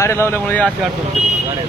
गाड्या लावल्यामुळे अशी अडचण होते गाड्या.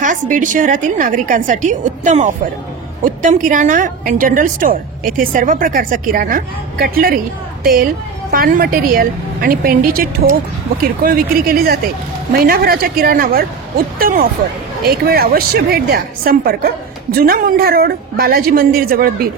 खास बीड शहरातील नागरिकांसाठी उत्तम ऑफर. उत्तम किराणा अँड जनरल स्टोअर येथे सर्व प्रकारचा किराणा, कटलरी, तेल, पान मटेरियल आणि पेंडीचे ठोक व किरकोळ विक्री केली जाते. महिनाभराच्या किराणावर उत्तम ऑफर. एक वेळ अवश्य भेट द्या. संपर्क जुना मुंढा रोड, बालाजी मंदिर जवळ, बीड.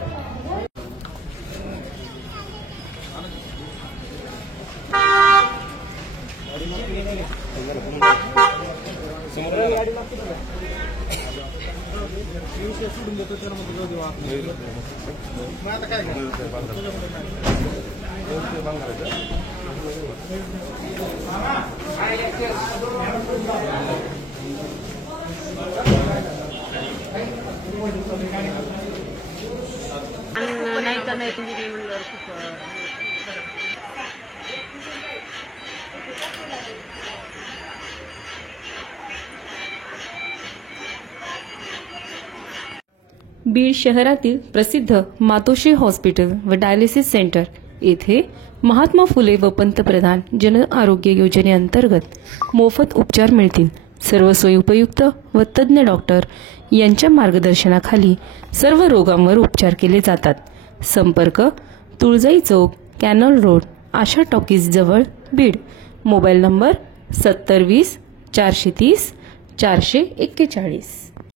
बीड शहरातील प्रसिद्ध मातोश्री हॉस्पिटल व डायलिसिस सेंटर येथे महात्मा फुले व पंतप्रधान जन आरोग्य योजनेअंतर्गत मोफत उपचार मिळतील. सर्व सोयीउपयुक्त व तज्ज्ञ डॉक्टर यांच्या मार्गदर्शनाखाली सर्व रोगांवर उपचार केले जातात. संपर्क तुळजाई चौक, कॅनल रोड, आशा टॉकीज जवळ, बीड. Mobile number 7020 430 441.